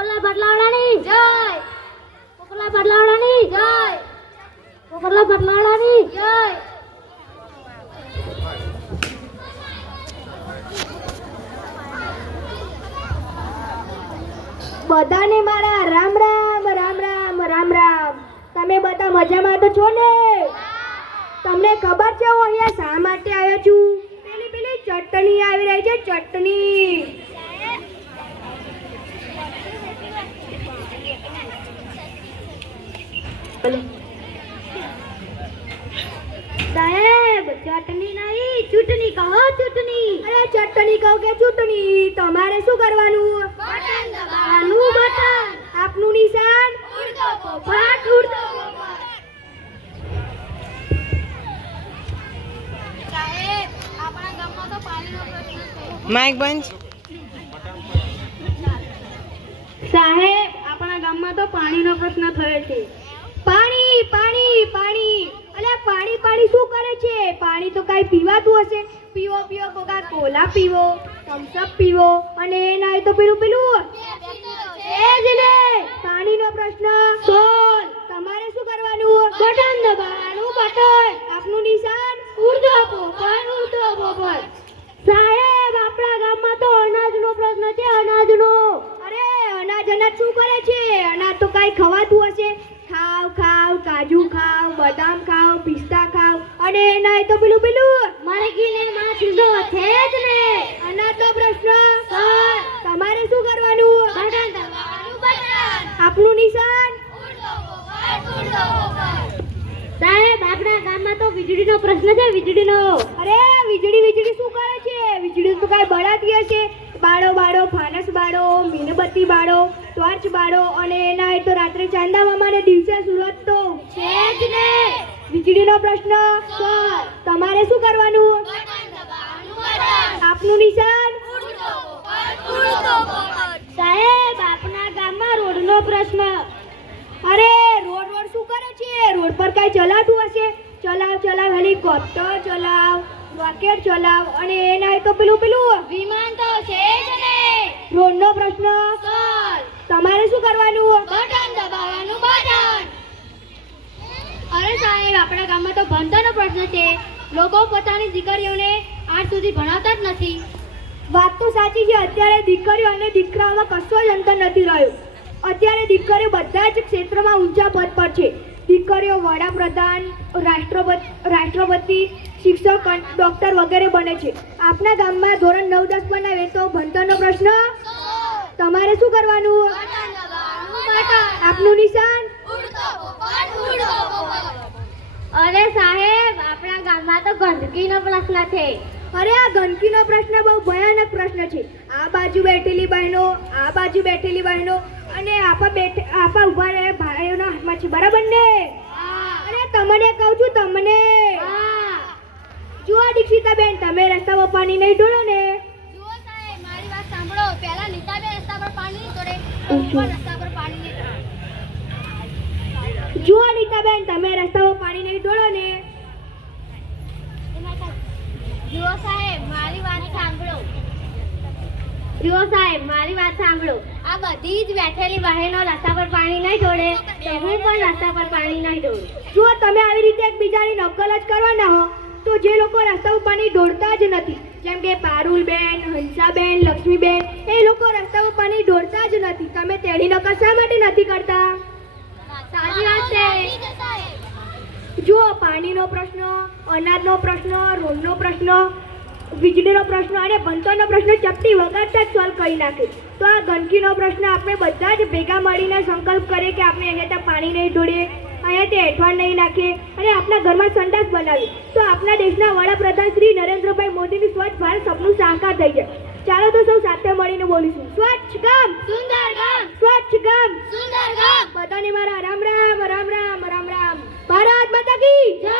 પોકરલા બદલાવડાની જય, પોકરલા બદલાવડાની જય, પોકરલા બદલાવડાની જય. બધાને મારા રામ રામ રામ રામ રામ રામ. તમે બધા મજામાં તો છો ને? તમને ખબર છે હું અહીંયા શા માટે આવ્યો છું? પેલી ચટણી આવી રહી છે, ચટણી. સાહેબ ચટણી નહીં ચૂંટણી કહો, ચૂંટણી. અરે ચટણી કહો કે ચૂંટણી, તમારે શું કરવાનું? બટન દબાવવાનું, બટન. આપનું નિશાન ઉડતો પોપટ, ઉડતો પોપટ. સાહેબ આપણા ગામમાં તો પાણીનો પ્રશ્ન છે. માઇક બંધ. સાહેબ આપણા ગામમાં તો પાણીનો પ્રશ્ન થયો છે. પાણી પાણી પાણી. અલ્યા પાણી પાણી શું કરે છે? પાણી તો કાંઈ પીવાતું હશે. પીવો પીવો, કોકા કોલા પીવો, થમ્સ અપ પીવો, અને ના હોય તો પેલું એ જ ને પાણીનો પ્રશ્ન સોલ્વ. તમારે શું કરવાનું? બટન દબાવવાનું, બટન. આપનું નિશાન ઉડતો પોપટ, ઉડતો પોપટ. સાહેબ આપણા ગામમાં તો અનાજનો પ્રશ્ન છે, અનાજનો. અરે અનાજ શું કરે છે? અનાજ તો કાંઈ ખવાતું હશે. ખાવ ખાવ, કાજુ ખાવ, બદામ ખાવ, પિસ્તા ખાવ, અને એના તો પેલું મરઘીને માછલીનો છે જ ને. અનાજનો પ્રશ્ન સર. તમારે શું કરવાનું? બટન દબાવવાનું, બટન. આપનું નિશાન ઉડતો પોપટ, ઉડતો પોપટ. સાહેબ આપણા ગામમાં તો વીજળીનો પ્રશ્ન છે, વીજળીનો. અરે વીજળી શું કરે છે? વીજળી તો કાંઈ બળાતી હશે. બાળો ફાનસ બાળો, મીણબત્તી બાળો, ટોર્ચ બાળો, અને એના તો રાત્રે ચાંદા મામાને દિવસે સુરત તો છે જ ને. વીજળીનો પ્રશ્ન સર. તમારે શું કરવાનું? બટન દબાવવાનું, બટન. આપનું નિશાન ઉડતો પોપટ, ઉડતો પોપટ. સાહેબ આપણા ગામમાં રોડનો પ્રશ્ન. અરે રોડ શું કરે છે? રોડ પર કાંઈ ચલાતું હશે. ચલાવ હેલિકોપ્ટર ચલાવ, રોકેટ ચલાવ, અને એના તો પેલું વિમાન તો છે જ ને. રોડનો પ્રશ્ન સર તમારે શું કરવાનું? બટન દબાવવાનું, બટન. અરે સાહેબ આપણા ગામમાં તો ભણતરનો પ્રશ્ન છે. લોકો પોતાની દીકરીઓને આજ સુધી ભણાવતા જ નથી. વાત તો સાચી છે. અત્યારે દીકરીઓ અને દીકરાઓમાં કશો જ અંતર નથી રહ્યો. અત્યારે દીકરીઓ બધા જ ક્ષેત્રમાં ઊંચા પદ પર છે. દીકરીઓ વડાપ્રધાન, રાષ્ટ્રપતિ, શિક્ષક, ડોક્ટર વગેરે બને છે. આપણા ગામમાં ધોરણ 9, 10 બનાવે તો ભણતરનો પ્રશ્ન તમારે શું કરવાનું? બટન દબાવવાનું, બટન. આપનું નિશાન ઉડતો પોપટ, ઉડતો પોપટ. અરે સાહેબ આપણા ગામમાં તો ગંદકીનો પ્રશ્ન છે. અરે આ ગંદકીનો પ્રશ્ન બહુ ભયાનક પ્રશ્ન છે. આ બાજુ બેઠેલી બહેનો, આ બાજુ બેઠેલી બહેનો, અને આપા ઉભા રહે ભાઈઓના હાથમાં છે, બરાબર ને? અરે તમને કહું છું, તમને. જુઓ દીક્ષિતાબેન, તમે રસ્તા પર પાણી નહીં ઢોળો ને. જુઓ સાહેબ મારી વાત સાંભળો. પહેલા નીતાબેન રસ્તા પર પાણી નહીં ઢોળે, તો હું પણ રસ્તા પર પાણી નહીં ઢોળું. જુઓ નીતાબેન, તમે રસ્તા પર પાણી નહીં ઢોળો ને. જુઓ સાહેબ મારી વાત સાંભળો. જુઓ સાહેબ મારી વાત સાંભળો. આ બધી જ બેઠેલી બહેનો રસ્તા પર પાણી નહીં ઢોળે, તો હું પણ રસ્તા પર પાણી નહીં ઢોળું. જુઓ તમે આવી રીતે એકબીજાની નકલ જ કરવાના હો તો જે લોકો રસ્તા પર પાણી ઢોળતા જ નથી, જેમ કે પારુલબેન, હંસાબેન, લક્ષ્મીબેન, એ લોકો રસ્તા પર પાણી ઢોળતા જ નથી. તમે તેની નકલ શા માટે નથી કરતા? સાચી વાત છે. જુઓ પાણીનો પ્રશ્ન, અનાજનો પ્રશ્ન, રોડનો પ્રશ્ન, વીજળીનો પ્રશ્ન અને ભણતરનો પ્રશ્ન ચપટી વગાડતા જ સોલ્વ કરી નાખે. તો આ ગંદકીનો પ્રશ્ન આપણે બધા જ ભેગા મળીને સંકલ્પ કરીએ કે આપણે અહીંયા પાણી નહીં ઢોળીએ, અહીંયા એઠવાડ નહીં નાખીએ, અને આપણા ઘરમાં સંડાસ બનાવીએ. તો આપણા દેશના વડાપ્રધાન શ્રી નરેન્દ્રભાઈ મોદીનું સ્વચ્છ ભારત સપનું સાકાર થઈ જાય. ચાલો તો સૌ સાથે મળીને બોલીશું, સ્વચ્છ ગામ સુંદર ગામ, સ્વચ્છ ગામ સુંદર ગામ. બધાને મારા રામ રામ રામ રામ રામ રામ. ભારત માતા કી જય.